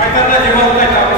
Vai estar de volta,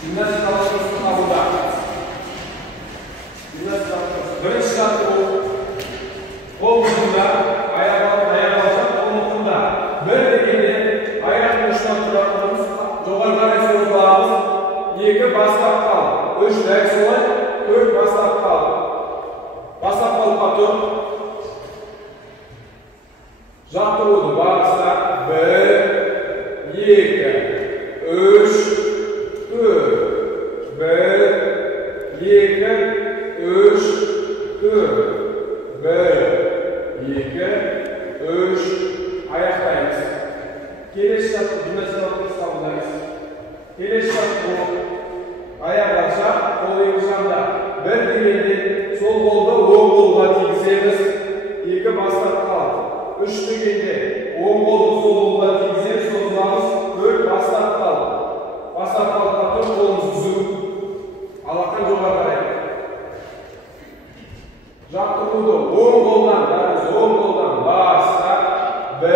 Gimnastikалық сынабында. Бірінші жаттығу қол ұшында, аяқ алсақ қол ұшында. Бір дегенде аяқ ұшынан тұратынымыз жоғары қарай созыламыз. 2 бастап қал. 3 дәл солай, 4 бастап қал. Бастап қалыпқа тұр. Жаттығуды бастап 1 2 3 4 1 2 3 4 1 2 3 аяқтаймыз. Келесі жаттығу гимнастикалық қабылдаймыз. Келесі жаттығу аяқ алсақ, қол екі жағында. Бір дегенде сол қолды оң қолға тигіземіз. 2 бастап қалды. 3 дегенде оң қолды сол қолға тигіземіз, созамыз. 4 бастап қалды. Бастап қалды, қолымыз түзу. Алақтан жоғары қарай. Жаттығуды оң қолдан, оң қолдан бастап 1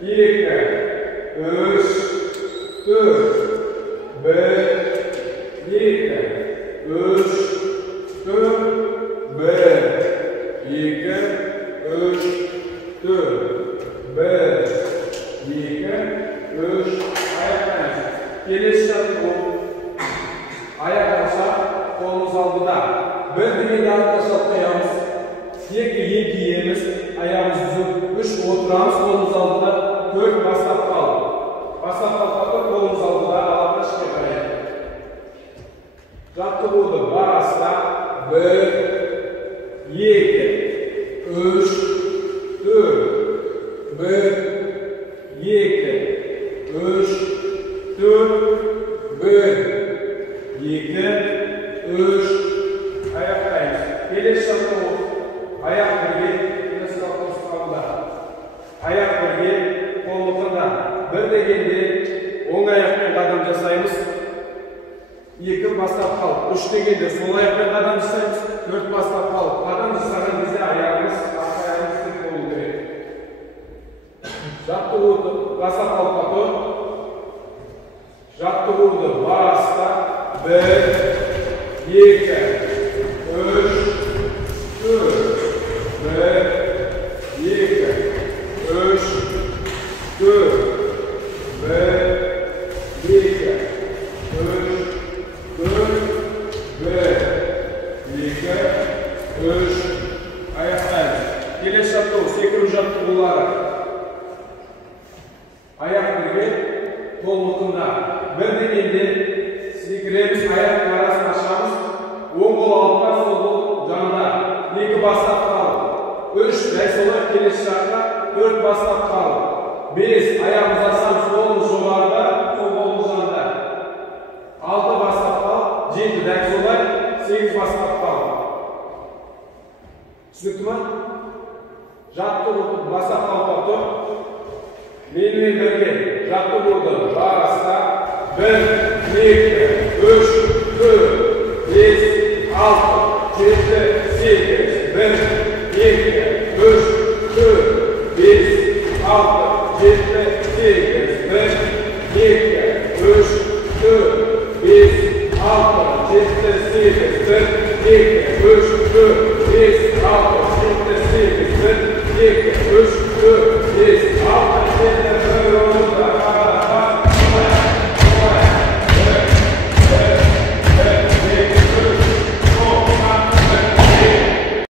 2 3 4 1 2 3 4 1 2 3 4 1 2 3 аяқтаймыз. Келесі жаттығу аяқ алсақ, қолымыз алдыда. Бір дегенде артқа шалып қоямыз. 2 еңкейеміз, аяғымыз түзу. 3 отырамыз, қолымыз алдыда. 4 бастап қал. Бастап қалды, қолымыз алдыда, алға ішке қарай. Жаттығуды бастап 1 2 3 4 1 2 3 4 1 2 3 аяқтаймыз. Келесі жаттығу аяқ бірге, гимнастикалық қабылда. Аяқ бірге, қол мұқында. Бір дегенде оң аяқпен қадам жасаймыз. 2 бастап қалып. 3 дегенде сол аяқпен қадам жасаймыз. 4 бастап қалып. Қадам жасаған кезде аяғымыз, арқа аяғымыз тік болу керек. Жаттығуды бастап қалыпқа тұр. Жаттығуды бастап 1 2 3 4 1 2 3 4 1 2 3 4 1 2 3 аяқтаймыз. Келесі жаттығу секіру жаттығулары. Аяқ бірге, қол мұқында. Бір дегенде секіреміз, аяқтың арасын ашамыз. Оң қол алдыда, сол қол жанында. 2 бастап қалып. 3 дәл солай келесі жаққа. 4 бастап қалып. 5 аяғымыз асамыз, қолымыз жоғарыда, сол қолымыз жанында. 6 бастап қалып. 7 дәл солай, 8 бастап қалып. Түсінікті ма? Жаттығуды бастап қалып тұр. Менімен бірге жаттығуды бастап 1 2 3 4 5 6 7 8 1 2 3 4 5 6 7 8 1 2 3 4 5 6 7 8 1 2 3